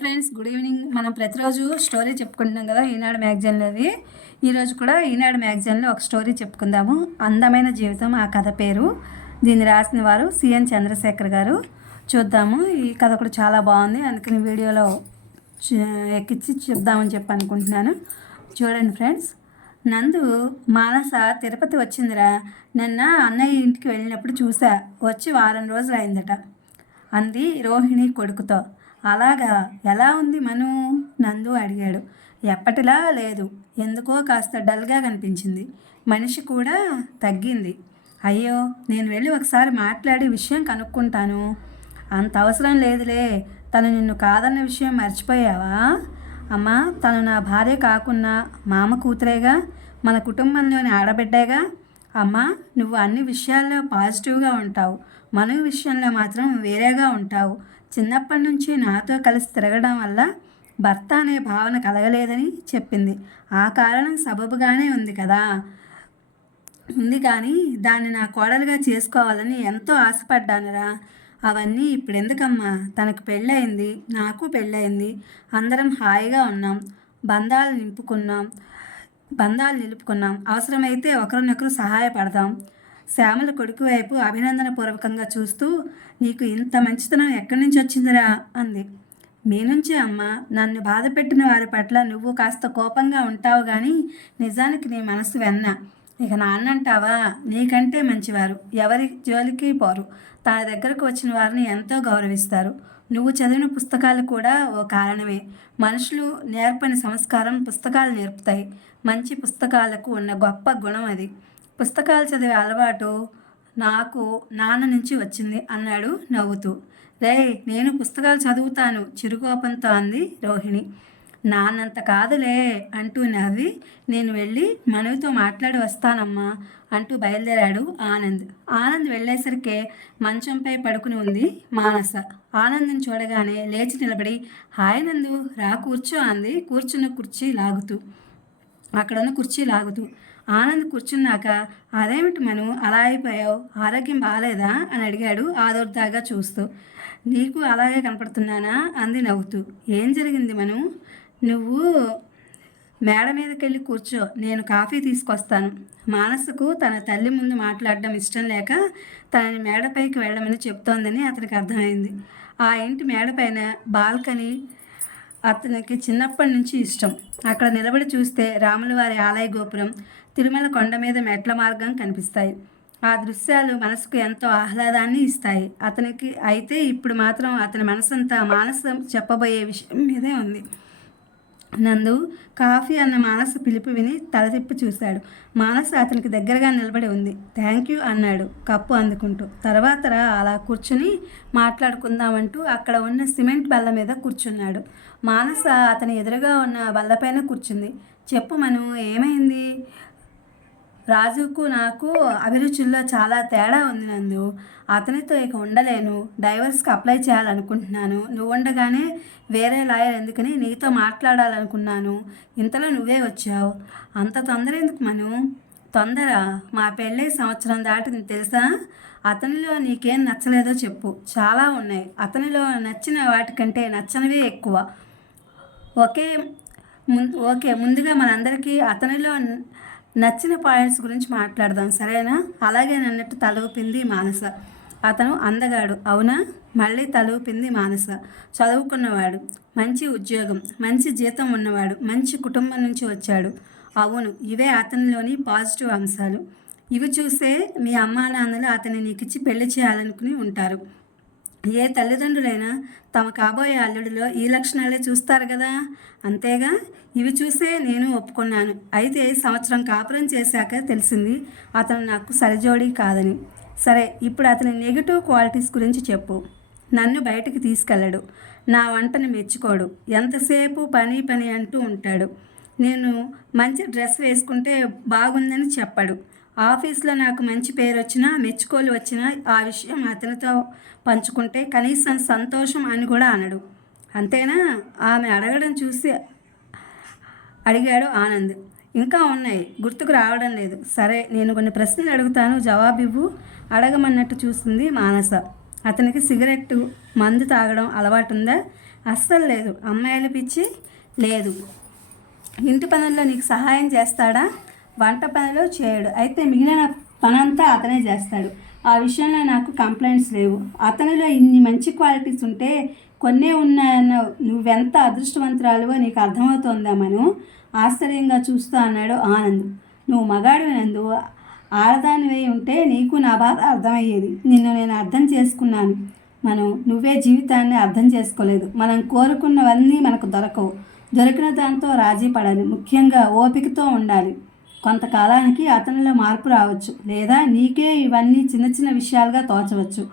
Friends, good evening. మనం ప్రతిరోజు story చెప్పుకుంటున్నాం కదా ఈనాడు మ్యాగజైన్లోవి. ఈరోజు కూడా ఈనాడు మ్యాగజైన్లో ఒక స్టోరీ చెప్పుకుందాము. అందమైన జీవితం ఆ కథ పేరు. దీన్ని రాసిన వారు సిఎన్ చంద్రశేఖర్ గారు. చూద్దాము. ఈ కథ కూడా చాలా బాగుంది, అందుకని వీడియోలో ఎక్కించి చెప్దామని చెప్పి అనుకుంటున్నాను. చూడండి ఫ్రెండ్స్. నందు, మానస తిరుపతి వచ్చిందిరా. నిన్న అన్నయ్య ఇంటికి వెళ్ళినప్పుడు చూసా. వచ్చి వారం రోజులు అయిందట అంది రోహిణి కొడుకుతో. అలాగా, ఎలా ఉంది మను? నందు అడిగాడు. ఎప్పటిలా లేదు, ఎందుకో కాస్త డల్గా కనిపించింది. మనిషి కూడా తగ్గింది. అయ్యో, నేను వెళ్ళి ఒకసారి మాట్లాడి విషయం కనుక్కుంటాను. అంత అవసరం లేదులే. తను నిన్ను కాదన్న విషయం మర్చిపోయావా? అమ్మా, తను నా భార్య కాకున్నా మామ కూతురేగా, మన కుటుంబంలోని ఆడబిడ్డేగా. అమ్మా, నువ్వు అన్ని విషయాల్లో పాజిటివ్గా ఉంటావు, మను విషయంలో మాత్రం వేరేగా ఉంటావు. చిన్నప్పటి నుంచి నాతో కలిసి తిరగడం వల్ల భర్త అనే భావన కలగలేదని చెప్పింది. ఆ కారణం సబబుగానే ఉంది కదా, ఉంది. కానీ దాన్ని నా కోడలుగా చేసుకోవాలని ఎంతో ఆశపడ్డానురా. అవన్నీ ఇప్పుడు ఎందుకమ్మా? తనకు పెళ్ళయింది, నాకు పెళ్ళయింది. అందరం హాయిగా ఉన్నాం. బంధాలు నిలుపుకున్నాం. అవసరమైతే ఒకరినొకరు సహాయపడదాం. శ్యామల కొడుకు వైపు అభినందన పూర్వకంగా చూస్తూ, నీకు ఇంత మంచితనం ఎక్కడి నుంచి వచ్చిందిరా అంది. మీ నుంచే అమ్మా. నన్ను బాధ పెట్టిన వారి పట్ల నువ్వు కాస్త కోపంగా ఉంటావు, కానీ నిజానికి నీ మనసు వెన్న. ఇక నాన్నంటావా? నీకంటే మంచివారు ఎవరి జోలికి పోరు. తన దగ్గరకు వచ్చిన వారిని ఎంతో గౌరవిస్తారు. నువ్వు చదివిన పుస్తకాలు కూడా ఓ కారణమే. మనుషులు నేర్పని సంస్కారం పుస్తకాలు నేర్పుతాయి. మంచి పుస్తకాలకు ఉన్న గొప్ప గుణం అది. పుస్తకాలు చదివే అలవాటు నాకు నాన్న నుంచి వచ్చింది అన్నాడు నవ్వుతూ. రే, నేను పుస్తకాలు చదువుతాను చిరుకోపంతో అంది రోహిణి. నాన్నంత కాదులే అంటూ నవ్వి, నేను వెళ్ళి మనవితో మాట్లాడి వస్తానమ్మా అంటూ బయలుదేరాడు ఆనంద్. ఆనంద్ వెళ్ళేసరికే మంచంపై పడుకుని ఉంది మానస. ఆనంద్ని చూడగానే లేచి నిలబడి, హాయ్ నందు, రా కూర్చో అంది కూర్చున్న కుర్చీ లాగుతూ. ఆనంద్ కూర్చున్నాక, అదేమిటి మను అలా అయిపోయావు? ఆరోగ్యం బాగాలేదా అని అడిగాడు ఆదుర్దాగా చూస్తూ. నీకు అలాగే కనపడుతున్నానా అంది నవ్వుతూ. ఏం జరిగింది మను? నువ్వు మేడ మీదకి వెళ్ళి కూర్చో, నేను కాఫీ తీసుకొస్తాను. మానసకు తన తల్లి ముందు మాట్లాడడం ఇష్టం లేక తనని మేడపైకి వెళ్ళమని చెప్తోందని అతనికి అర్థమైంది. ఆ ఇంటి మేడపైన బాల్కనీ అతనికి చిన్నప్పటి నుంచి ఇష్టం. అక్కడ నిలబడి చూస్తే రాములవారి ఆలయ గోపురం, తిరుమల కొండ మీద మెట్ల మార్గం కనిపిస్తాయి. ఆ దృశ్యాలు మనసుకు ఎంతో ఆహ్లాదాన్ని ఇస్తాయి అతనికి. అయితే ఇప్పుడు మాత్రం అతని మనసంతా మానస చెప్పబోయే విషయం మీదే ఉంది. నందు, కాఫీ అన్న మానస పిలుపు విని తల తిప్పి చూశాడు. మానస అతనికి దగ్గరగా నిలబడి ఉంది. థ్యాంక్ యూ అన్నాడు కప్పు అందుకుంటూ. తర్వాత అలా కూర్చుని మాట్లాడుకుందామంటూ అక్కడ ఉన్న సిమెంట్ బల్ల మీద కూర్చున్నాడు. మానస అతని ఎదురుగా ఉన్న బల్లపైన కూర్చుంది. చెప్పు మను, ఏమైంది? రాజుకు నాకు అభిరుచుల్లో చాలా తేడా ఉంది నందు. అతనితో ఇక ఉండలేను. డైవర్స్కి అప్లై చేయాలనుకుంటున్నాను. నువ్వు ఉండగానే వేరే లాయర్ ఎందుకని నీతో మాట్లాడాలనుకున్నాను. ఇంతలో నువ్వే వచ్చావు. అంత తొందర ఎందుకు మను? తొందర? మా పెళ్ళి సంవత్సరం దాటింది తెలుసా? అతనిలో నీకేం నచ్చలేదో చెప్పు. చాలా ఉన్నాయి. అతనిలో నచ్చిన వాటికంటే నచ్చనివే ఎక్కువ. ఓకే, ముందుగా మనందరికీ అతనిలో నచ్చిన పాయింట్స్ గురించి మాట్లాడదాం, సరేనా? అలాగే నన్నట్టు తల ఊపింది మానస. అతను అందగాడు, అవునా? మళ్ళీ తల ఊపింది మానస. చదువుకున్నవాడు, మంచి ఉద్యోగం, మంచి జీతం ఉన్నవాడు, మంచి కుటుంబం నుంచి వచ్చాడు. అవును, ఇవే అతనిలోని పాజిటివ్ అంశాలు. ఇవి చూసే మీ అమ్మా నాన్నలు అతన్ని నీకిచ్చి పెళ్లి చేయాలనుకుని ఉంటారు. ఏ తల్లిదండ్రులైనా తమ కాబోయే అల్లుడిలో ఈ లక్షణాలే చూస్తారు కదా, అంతేగా? ఇవి చూసే నేను ఒప్పుకున్నాను. అయితే సంవత్సరం కాపురం చేశాక తెలిసింది అతను నాకు సరిజోడీ కాదని. సరే, ఇప్పుడు అతని నెగిటివ్ క్వాలిటీస్ గురించి చెప్పు. నన్ను బయటికి తీసుకెళ్ళడు, నా వంటను మెచ్చుకోడు, ఎంతసేపు పని అంటూ ఉంటాడు. నేను మంచి డ్రెస్ వేసుకుంటే బాగుందని చెప్పడు. ఆఫీస్లో నాకు మంచి పేరు వచ్చినా, మెచ్చుకోలు వచ్చినా ఆ విషయం అతనితో పంచుకుంటే కనీసం సంతోషం అని కూడా అనడు. అంతేనా? ఆమె అడగడం చూసి అడిగాడు ఆనంద్. ఇంకా ఉన్నాయి, గుర్తుకు రావడం లేదు. సరే, నేను కొన్ని ప్రశ్నలు అడుగుతాను, జవాబివ్వు. అడగమన్నట్టు చూస్తుంది మానస. అతనికి సిగరెట్టు, మందు తాగడం అలవాటుందా? అస్సలు లేదు. అమ్మాయిల పిచ్చి లేదు. ఇంటి పనుల్లో నీకు సహాయం చేస్తాడా? వంట పనిలో చేయడు. అయితే మిగిలిన పనంతా అతనే చేస్తాడు. ఆ విషయంలో నాకు కంప్లైంట్స్ లేవు. అతనిలో ఇన్ని మంచి క్వాలిటీస్ ఉంటే కొన్నే ఉన్నాయన్న నువ్వెంత అదృష్టవంతురాలువో నీకు అర్థమవుతోందా మను? ఆశ్చర్యంగా చూస్తూ అన్నాడు ఆనంద్. నువ్వు మగాడినందు ఆడదానివై ఉంటే నీకు నా బాధ అర్థమయ్యేది. నిన్ను నేను అర్థం చేసుకున్నాను నువ్వే జీవితాన్ని అర్థం చేసుకోలేదు. మనం కోరుకున్నవన్నీ మనకు దొరకవు. దొరికిన దాంతో రాజీ పడాలి. ముఖ్యంగా ఓపికతో ఉండాలి. కొంతకాలానికి అతనిలో మార్పు రావచ్చు, లేదా నీకే ఇవన్నీ చిన్న చిన్న విషయాలుగా తోచవచ్చు.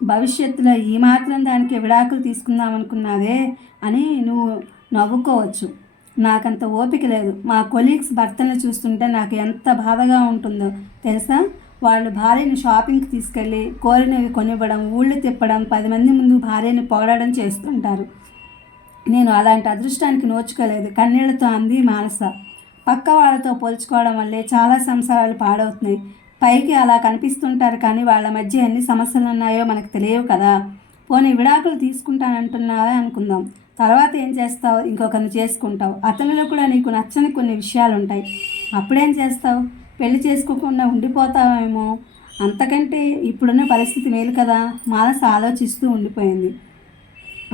భవిష్యత్తులో ఈ మాత్రం దానికి విడాకులు తీసుకుందామనుకున్నావే అని నువ్వు నవ్వుకోవచ్చు. నాకంత ఓపిక లేదు. మా కొలీగ్స్ భర్తలను చూస్తుంటే నాకు ఎంత బాధగా ఉంటుందో తెలుసా? వాళ్ళు భార్యని షాపింగ్కి తీసుకెళ్ళి కోరినవి కొనివ్వడం, ఊళ్ళు తిప్పడం, 10 మంది ముందు భార్యని పొగడడం చేస్తుంటారు. నేను అలాంటి అదృష్టానికి నోచుకోలేదు, కన్నీళ్లతో అంది మానస. పక్క వాళ్ళతో పోల్చుకోవడం వల్లే చాలా సంసారాలు పాడవుతున్నాయి. పైకి అలా కనిపిస్తుంటారు, కానీ వాళ్ళ మధ్య ఎన్ని సమస్యలు ఉన్నాయో మనకు తెలియవు కదా. పోనీ విడాకులు తీసుకుంటానంటున్నావే అనుకుందాం. తర్వాత ఏం చేస్తావు? ఇంకొకరిని చేసుకుంటావు. అతనిలో కూడా నీకు నచ్చని కొన్ని విషయాలు ఉంటాయి. అప్పుడేం చేస్తావు? పెళ్లి చేసుకోకుండా ఉండిపోతావేమో. అంతకంటే ఇప్పుడున్న పరిస్థితి మేలు కదా. మానస ఆలోచిస్తూ ఉండిపోయింది.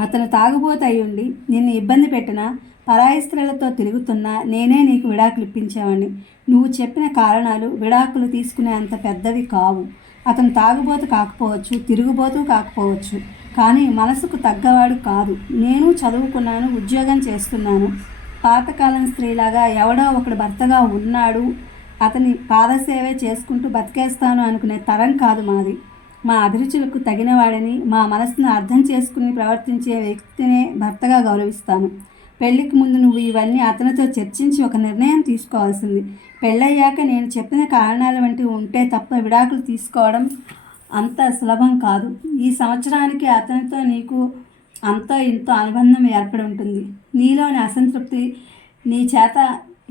అతను తాగుబోతు అయి ఉండి నిన్ను ఇబ్బంది పెట్టినా, పరాయి స్త్రీలతో తిరుగుతున్నా నేనే నీకు విడాకులు ఇప్పించేవాడిని. నువ్వు చెప్పిన కారణాలు విడాకులు తీసుకునే అంత పెద్దవి కావు. అతను తాగుబోతు కాకపోవచ్చు, తిరుగుబోతు కాకపోవచ్చు, కానీ మనసుకు తగ్గవాడు కాదు. నేను చదువుకున్నాను, ఉద్యోగం చేస్తున్నాను. పాతకాలం స్త్రీలాగా ఎవడో ఒకడు భర్తగా ఉన్నాడు, అతని పాదసేవే చేసుకుంటూ బతికేస్తాను అనుకునే తరం కాదు మాది. మా అభిరుచులకు తగినవాడిని, మా మనసును అర్థం చేసుకుని ప్రవర్తించే వ్యక్తినే భర్తగా గౌరవిస్తాను. పెళ్లికి ముందు నువ్వు ఇవన్నీ అతనితో చర్చించి ఒక నిర్ణయం తీసుకోవాల్సింది. పెళ్ళయ్యాక నేను చెప్పిన కారణాల వంటివి ఉంటే తప్ప విడాకులు తీసుకోవడం అంత సులభం కాదు. ఈ సంవత్సరానికి అతనితో నీకు అంతో ఇంతో అనుబంధం ఏర్పడి ఉంటుంది. నీలోని అసంతృప్తి నీ చేత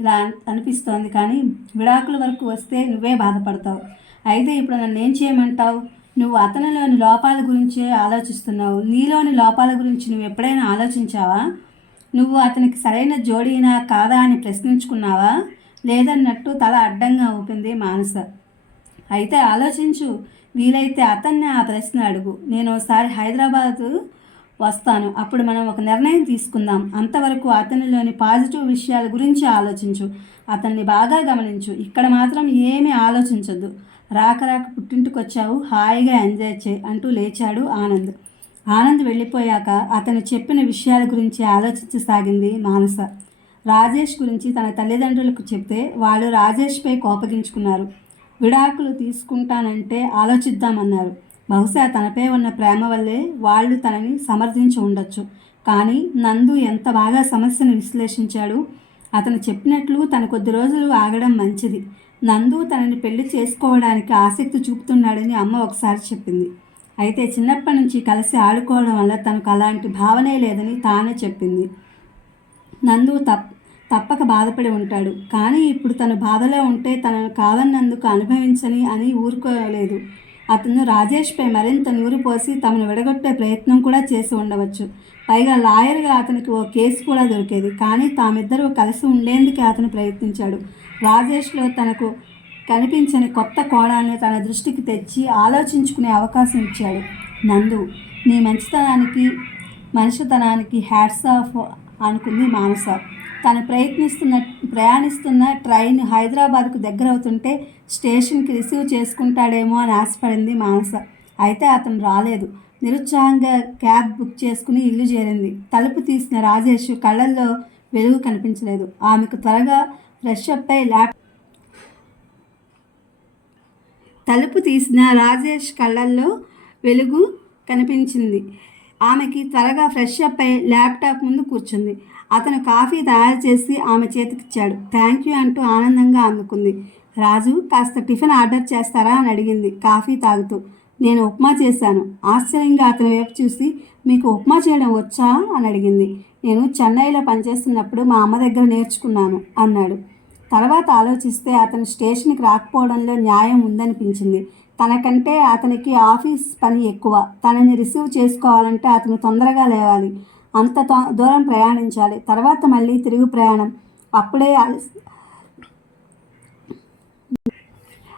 ఇలా అనిపిస్తోంది, కానీ విడాకుల వరకు వస్తే నువ్వే బాధపడతావు. అయితే ఇప్పుడు నన్ను ఏం చేయమంటావు? నువ్వు అతనిలోని లోపాల గురించే ఆలోచిస్తున్నావు. నీలోని లోపాల గురించి నువ్వు ఎప్పుడైనా ఆలోచించావా? నువ్వు అతనికి సరైన జోడీనా కాదా అని ప్రశ్నించుకున్నావా? లేదన్నట్టు తల అడ్డంగా ఊపింది మానస. అయితే ఆలోచించు. వీలైతే అతన్ని ఆ ప్రశ్న అడుగు. నేను ఒకసారి హైదరాబాదు వస్తాను, అప్పుడు మనం ఒక నిర్ణయం తీసుకుందాం. అంతవరకు అతనిలోని పాజిటివ్ విషయాల గురించి ఆలోచించు. అతన్ని బాగా గమనించు. ఇక్కడ మాత్రం ఏమీ ఆలోచించొద్దు. రాక పుట్టింటికి వచ్చావు, హాయిగా ఎంజాయ్ చేయి అంటూ లేచాడు ఆనంద్. ఆనంద్ వెళ్ళిపోయాక అతను చెప్పిన విషయాల గురించి ఆలోచించసాగింది మానస. రాజేష్ గురించి తన తల్లిదండ్రులకు చెప్తే వాళ్ళు రాజేష్పై కోపగించుకున్నారు. విడాకులు తీసుకుంటానంటే ఆలోచిద్దామన్నారు. బహుశా తనపై ఉన్న ప్రేమ వల్లే వాళ్ళు తనని సమర్థించి ఉండొచ్చు. కానీ నందు ఎంత బాగా సమస్యను విశ్లేషించాడు. అతను చెప్పినట్లు తన కొద్ది రోజులు ఆగడం మంచిది. నందు తనని పెళ్లి చేసుకోవడానికి ఆసక్తి చూపుతున్నాడని అమ్మ ఒకసారి చెప్పింది. అయితే చిన్నప్పటి నుంచి కలిసి ఆడుకోవడం వల్ల తనకు అలాంటి భావనే లేదని తానే చెప్పింది. నందు తప్పక బాధపడి ఉంటాడు. కానీ ఇప్పుడు తను బాధలో ఉంటే తనను కాదన్నందుకు అనుభవించని అని ఊరుకోలేదు. అతను రాజేష్పై మరింత నూరు పోసి తమను విడగొట్టే ప్రయత్నం కూడా చేసి ఉండవచ్చు. పైగా లాయర్గా అతనికి ఓ కేసు కూడా దొరికేది. కానీ తామిద్దరూ కలిసి ఉండేందుకే అతను ప్రయత్నించాడు. రాజేష్లో తనకు కనిపించని కొత్త కోణాన్ని తన దృష్టికి తెచ్చి ఆలోచించుకునే అవకాశం ఇచ్చాడు. నందు, నీ మంచితనానికి మనిషితనానికి హ్యాట్స్ ఆఫ్ అనుకుంది మానస. తను ప్రయాణిస్తున్న ట్రైన్ హైదరాబాద్కు దగ్గరవుతుంటే స్టేషన్కి రిసీవ్ చేసుకుంటాడేమో అని ఆశపడింది మానస. అయితే అతను రాలేదు. నిరుత్సాహంగా క్యాబ్ బుక్ చేసుకుని ఇల్లు చేరింది. తలుపు తీసిన రాజేష్ కళ్ళల్లో వెలుగు కనిపించలేదు. ఆమెకు త్వరగా ఫ్రెష్ అప్ అయి తలుపు తీసిన రాజేష్ కళ్ళల్లో వెలుగు కనిపించింది. ఆమెకి త్వరగా ఫ్రెష్ అప్ అయి ల్యాప్టాప్ ముందు కూర్చుంది. అతను కాఫీ తయారు చేసి ఆమె చేతికిచ్చాడు. థ్యాంక్ యూ అంటూ ఆనందంగా అందుకుంది. రాజు, కాస్త టిఫిన్ ఆర్డర్ చేస్తారా అని అడిగింది కాఫీ తాగుతూ. నేను ఉప్మా చేశాను. ఆశ్చర్యంగా అతని వైపు చూసి, మీకు ఉప్మా చేయడం వచ్చా అని అడిగింది. నేను చెన్నైలో పనిచేస్తున్నప్పుడు మా అమ్మ దగ్గర నేర్చుకున్నాను అన్నాడు. తర్వాత ఆలోచిస్తే అతను స్టేషన్కి రాకపోవడంలో న్యాయం ఉందనిపించింది. తనకంటే అతనికి ఆఫీస్ పని ఎక్కువ. తనని రిసీవ్ చేసుకోవాలంటే అతను తొందరగా లేవాలి. అంత దూరం ప్రయాణించాలి. తర్వాత మళ్ళీ తిరుగు ప్రయాణం.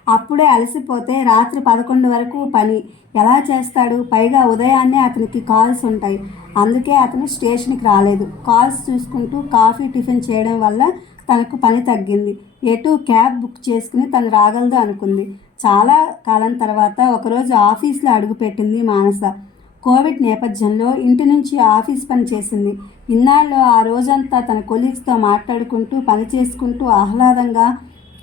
అప్పుడే అలసిపోతే రాత్రి 11 వరకు పని ఎలా చేస్తాడు? పైగా ఉదయాన్నే అతనికి కాల్స్ ఉంటాయి. అందుకే అతను స్టేషన్కి రాలేదు. కాల్స్ చూసుకుంటూ కాఫీ టిఫిన్ చేయడం వల్ల తనకు పని తగ్గింది. ఎటు క్యాబ్ బుక్ చేసుకుని తను రాగలదు అనుకుంది. చాలా కాలం తర్వాత ఒకరోజు ఆఫీస్లో అడుగుపెట్టింది మానస. కోవిడ్ నేపథ్యంలో ఇంటి నుంచి ఆఫీస్ పని చేసింది. ఇన్నాళ్ళు ఆ రోజంతా తన కొలీగ్స్తో మాట్లాడుకుంటూ పని చేసుకుంటూ ఆహ్లాదంగా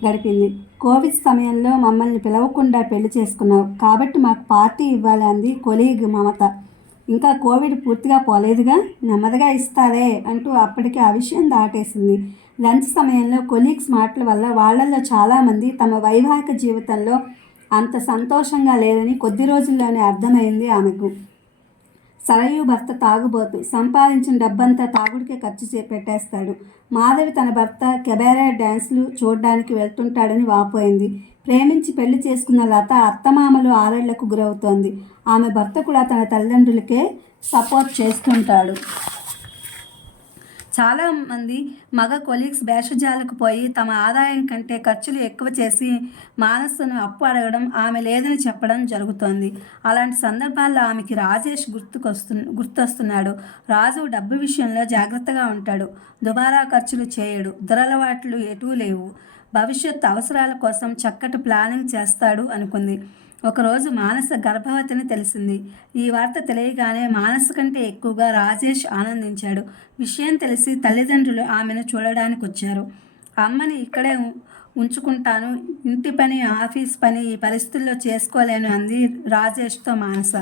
గడిపింది. కోవిడ్ సమయంలో మమ్మల్ని పిలవకుండా పెళ్లి చేసుకున్నావు కాబట్టి మాకు పార్టీ ఇవ్వాలి అంది కొలీగ్ మమత. ఇంకా కోవిడ్ పూర్తిగా పోలేదుగా, నెమ్మదిగా ఇస్తారే అంటూ అప్పటికి ఆ విషయం దాటేసింది. లంచ్ సమయంలో కొలీగ్స్ మాటల వల్ల వాళ్లలో చాలామంది తమ వైవాహిక జీవితంలో అంత సంతోషంగా లేరని కొద్ది రోజుల్లోనే అర్థమైంది ఆమెకు. సరయు భర్త తాగుబోతు, సంపాదించిన డబ్బంతా తాగుడికే ఖర్చు పెట్టేస్తాడు. మాధవి తన భర్త కెబారే డ్యాన్సులు చూడడానికి వెళ్తుంటాడని వాపోయింది. ప్రేమించి పెళ్లి చేసుకున్న లత అత్తమామలు ఆరేళ్లకు గురవుతోంది. ఆమె భర్త కూడా తన తల్లిదండ్రులకే సపోర్ట్ చేస్తుంటాడు. చాలామంది మగ కొలీగ్స్ భేషజాలకు పోయి తమ ఆదాయం కంటే ఖర్చులు ఎక్కువ చేసి మానసును అప్పు అడగడం, ఆమె లేదని చెప్పడం జరుగుతోంది. అలాంటి సందర్భాల్లో ఆమెకి రాజేష్ గుర్తొస్తున్నాడు. రాజు డబ్బు విషయంలో జాగ్రత్తగా ఉంటాడు. దుబారా ఖర్చులు చేయడు. దురలవాట్లు ఎటూ లేవు. భవిష్యత్తు అవసరాల కోసం చక్కటి ప్లానింగ్ చేస్తాడు అనుకుంది. ఒకరోజు మానస గర్భవతిని తెలిసింది. ఈ వార్త తెలియగానే మానస కంటే ఎక్కువగా రాజేష్ ఆనందించాడు. విషయం తెలిసి తల్లిదండ్రులు ఆమెను చూడడానికి వచ్చారు. అమ్మని ఇక్కడే ఉంచుకుంటాను, ఇంటి పని ఆఫీస్ పని ఈ పరిస్థితుల్లో చేసుకోలేను అంది రాజేష్తో మానస.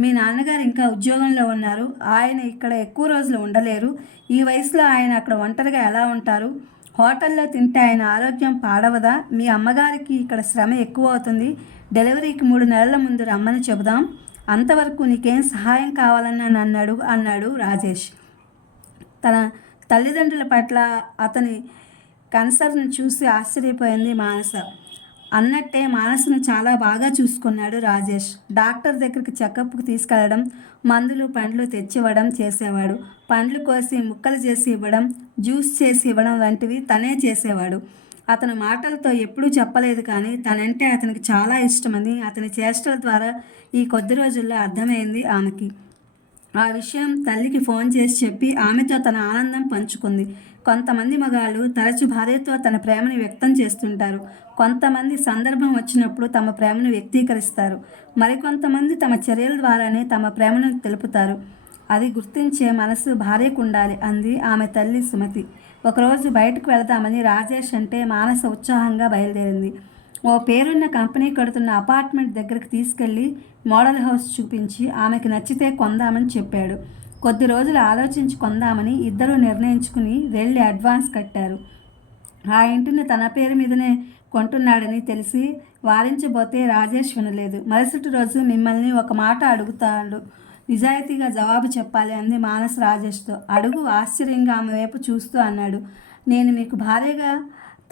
మీ నాన్నగారు ఇంకా ఉద్యోగంలో ఉన్నారు. ఆయన ఇక్కడ ఎక్కువ రోజులు ఉండలేరు. ఈ వయసులో ఆయన అక్కడ ఒంటరిగా ఎలా ఉంటారు? హోటల్లో తింటే ఆయన ఆరోగ్యం పాడవదా? మీ అమ్మగారికి ఇక్కడ శ్రమ ఎక్కువ అవుతుంది. డెలివరీకి 3 నెలల ముందు రమ్మని చెబుదాం. అంతవరకు నీకేం సహాయం కావాలని అన్నాడు రాజేష్. తన తల్లిదండ్రుల పట్ల అతని కన్సర్న్ చూసి ఆశ్చర్యపోయింది మానస. అన్నట్టే మానసను చాలా బాగా చూసుకున్నాడు రాజేష్. డాక్టర్ దగ్గరికి చెకప్కి తీసుకెళ్లడం, మందులు పండ్లు తెచ్చివ్వడం చేసేవాడు. పండ్లు కోసి ముక్కలు చేసి ఇవ్వడం, జ్యూస్ చేసి ఇవ్వడం వంటివి తనే చేసేవాడు. అతని మాటలతో ఎప్పుడూ చెప్పలేదు కానీ తనంటే అతనికి చాలా ఇష్టమని అతని చేష్టల ద్వారా ఈ కొద్ది రోజుల్లో అర్థమైంది ఆమెకి. ఆ విషయం తల్లికి ఫోన్ చేసి చెప్పి ఆమెతో తన ఆనందం పంచుకుంది. కొంతమంది మగాళ్ళు తరచు భార్యతో తన ప్రేమను వ్యక్తం చేస్తుంటారు. కొంతమంది సందర్భం వచ్చినప్పుడు తమ ప్రేమను వ్యక్తీకరిస్తారు. మరికొంతమంది తమ చర్యల ద్వారానే తమ ప్రేమను తెలుపుతారు. అది గుర్తించే మనసు భార్యకు ఉండాలి అంది ఆమె తల్లి సుమతి. ఒకరోజు బయటకు వెళదామని రాజేష్ అంటే మానస ఉత్సాహంగా బయలుదేరింది. ఓ పేరున్న కంపెనీ కడుతున్న అపార్ట్మెంట్ దగ్గరికి తీసుకెళ్లి మోడల్ హౌస్ చూపించి ఆమెకు నచ్చితే కొందామని చెప్పాడు. కొద్ది రోజులు ఆలోచించి కొందామని ఇద్దరూ నిర్ణయించుకుని వెళ్ళి అడ్వాన్స్ కట్టారు. ఆ ఇంటిని తన పేరు మీదనే కొంటున్నాడని తెలిసి వారించబోతే రాజేష్ వినలేదు. మరుసటి రోజు మిమ్మల్ని ఒక మాట అడుగుతాడు, నిజాయితీగా జవాబు చెప్పాలి అంది మానస రాజేష్తో. అడుగు ఆశ్చర్యంగా ఆమె వైపు చూస్తూ అన్నాడు. నేను మీకు భార్యగా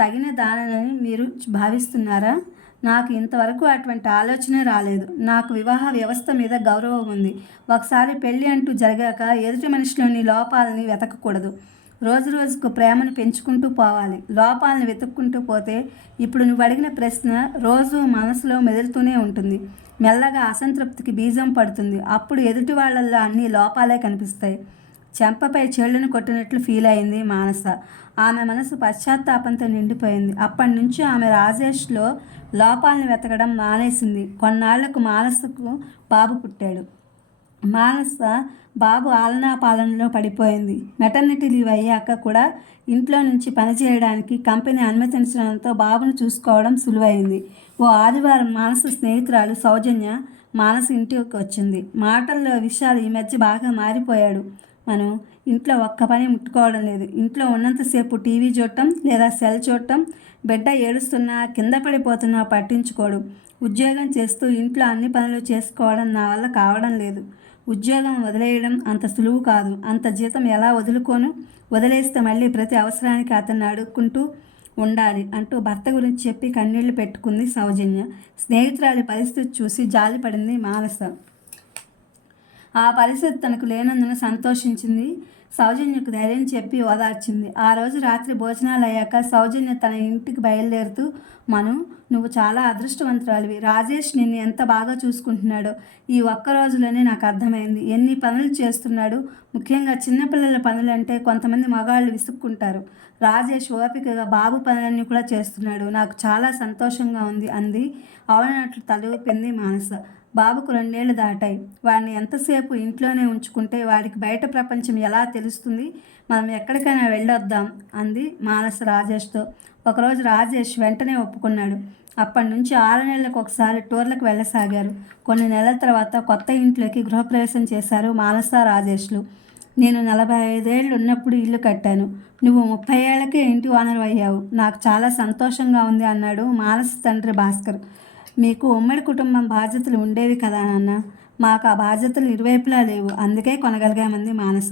తగిన దానని మీరు భావిస్తున్నారా? నాకు ఇంతవరకు అటువంటి ఆలోచనే రాలేదు. నాకు వివాహ వ్యవస్థ మీద గౌరవం ఉంది. ఒకసారి పెళ్ళి అంటూ జరిగాక ఎదుటి మనిషిలోని లోపాలని వెతకకూడదు. రోజు రోజుకు ప్రేమను పెంచుకుంటూ పోవాలి. లోపాలను వెతుక్కుంటూ పోతే ఇప్పుడు నువ్వు అడిగిన ప్రశ్న రోజు మనసులో మెదులుతూనే ఉంటుంది. మెల్లగా అసంతృప్తికి బీజం పడుతుంది. అప్పుడు ఎదుటి వాళ్ళల్లో అన్ని లోపాలే కనిపిస్తాయి. చెంపపై చెళ్ళును కొట్టినట్లు ఫీల్ అయింది మానస. ఆమె మనసు పశ్చాత్తాపంతో నిండిపోయింది. అప్పటి నుంచి ఆమె రాజేష్లో లోపాలను వెతకడం మానేసింది. కొన్నాళ్లకు మానసకు బాబు పుట్టాడు. మానస బాబు ఆలనా పాలనలో పడిపోయింది. మెటర్నిటీ లీవ్ అయ్యాక కూడా ఇంట్లో నుంచి పనిచేయడానికి కంపెనీ అనుమతించడంతో బాబును చూసుకోవడం సులువైంది. ఓ ఆదివారం మానస స్నేహితురాలు సౌజన్య మానస ఇంటికి వచ్చింది. మాటల్లో విషయాలు ఈ మధ్య బాగా మారిపోయాడు. మనం ఇంట్లో ఒక్క పని ముట్టుకోవడం లేదు. ఇంట్లో ఉన్నంతసేపు టీవీ చూడటం లేదా సెల్ చూడటం. బిడ్డ ఏడుస్తున్నా కింద పడిపోతున్నా పట్టించుకోడు. ఉద్యోగం చేస్తూ ఇంట్లో అన్ని పనులు చేసుకోవడం నా వల్ల కావడం లేదు. ఉద్యోగం వదిలేయడం అంత సులువు కాదు. అంత జీతం ఎలా వదులుకోను? వదిలేస్తే మళ్ళీ ప్రతి అవసరానికి అతన్ని అడుక్కుంటూ ఉండాలి అంటూ భర్త గురించి చెప్పి కన్నీళ్లు పెట్టుకుంది సౌజన్య. స్నేహితురాలి పరిస్థితి చూసి జాలిపడింది మానస. ఆ పరిస్థితి తనకు లేనందున సంతోషించింది. సౌజన్యకు ధైర్యం చెప్పి ఓదార్చింది. ఆ రోజు రాత్రి భోజనాలు అయ్యాక సౌజన్య తన ఇంటికి బయలుదేరుతూ, మను, నువ్వు చాలా అదృష్టవంతురాలివి. రాజేష్ నిన్ను ఎంత బాగా చూసుకుంటున్నాడో ఈ ఒక్క రోజులోనే నాకు అర్థమైంది. ఎన్ని పనులు చేస్తున్నాడు. ముఖ్యంగా చిన్నపిల్లల పనులంటే కొంతమంది మగాళ్ళు విసుక్కుంటారు. రాజేష్ ఓపికగా బాబు పనులన్నీ కూడా చేస్తున్నాడు. నాకు చాలా సంతోషంగా ఉంది అంది. అవునట్లు తల ఊపింది మానస. బాబుకు 2 ఏళ్ళు దాటాయి. వాడిని ఎంతసేపు ఇంట్లోనే ఉంచుకుంటే వాడికి బయట ప్రపంచం ఎలా తెలుస్తుంది? మనం ఎక్కడికైనా వెళ్ళొద్దాం అంది మానస రాజేష్తో. ఒకరోజు రాజేష్ వెంటనే ఒప్పుకున్నాడు. అప్పటి నుంచి 6 నెలలకు ఒకసారి టూర్లకు వెళ్ళసాగారు. కొన్ని నెలల తర్వాత కొత్త ఇంట్లోకి గృహప్రవేశం చేశారు మానస రాజేష్లు. నేను 45 ఏళ్ళు ఉన్నప్పుడు ఇల్లు కట్టాను. నువ్వు 30 ఏళ్లకే ఇంటి ఓనర్ అయ్యావు. నాకు చాలా సంతోషంగా ఉంది అన్నాడు మానస తండ్రి భాస్కర్. మీకు ఉమ్మడి కుటుంబం బాధ్యతలు ఉండేవి కదా నాన్న. మాకు ఆ బాధ్యతలు ఇరువైపులా లేవు. అందుకే కొనగలిగామంది మానస.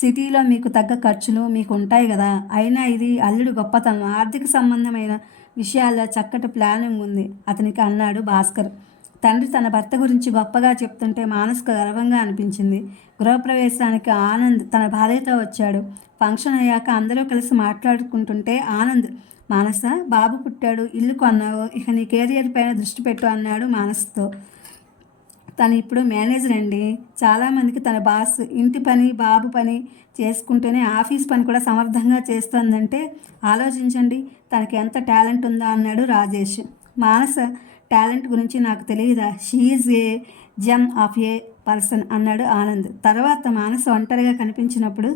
సిటీలో మీకు తగ్గ ఖర్చులు మీకు ఉంటాయి కదా. అయినా ఇది అల్లుడు గొప్పతనం. ఆర్థిక సంబంధమైన విషయాల్లో చక్కటి ప్లానింగ్ ఉంది అతనికి అన్నాడు భాస్కర్. తండ్రి తన భర్త గురించి గొప్పగా చెప్తుంటే మానసకు గర్వంగా అనిపించింది. గృహప్రవేశానికి ఆనంద్ తన భార్యతో వచ్చాడు. ఫంక్షన్ అయ్యాక అందరూ కలిసి మాట్లాడుకుంటుంటే ఆనంద్, మానస, బాబు పుట్టాడు, ఇల్లు కొన్నావు, ఇక నీ కెరియర్ పైన దృష్టి పెట్టు అన్నాడు మానసతో. తను ఇప్పుడు మేనేజర్ అండి. చాలామందికి తన బాస్. ఇంటి పని బాబు పని చేసుకుంటూనే ఆఫీస్ పని కూడా సమర్థంగా చేస్తోందంటే ఆలోచించండి తనకి ఎంత టాలెంట్ ఉందా అన్నాడు రాజేష్. మానస టాలెంట్ గురించి నాకు తెలియదా? She is A gem of A person అన్నాడు ఆనంద్. తర్వాత మానస ఒంటరిగా కనిపించినప్పుడు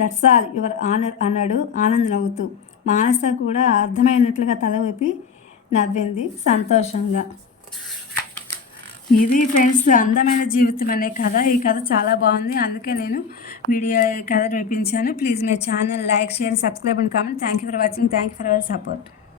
దట్స్ ఆల్ యువర్ ఆనర్ అన్నాడు ఆనంద్ నవ్వుతూ. మానస కూడా అర్థమైనట్లుగా తల ఊపి నవ్వింది సంతోషంగా. ఇది ఫ్రెండ్స్ అందమైన జీవితం అనే కథ. ఈ కథ చాలా బాగుంది. అందుకే నేను వీడియో కథ వినిపించాను. Please my channel like, share, subscribe and comment. Thank you for watching. Thank you for our support.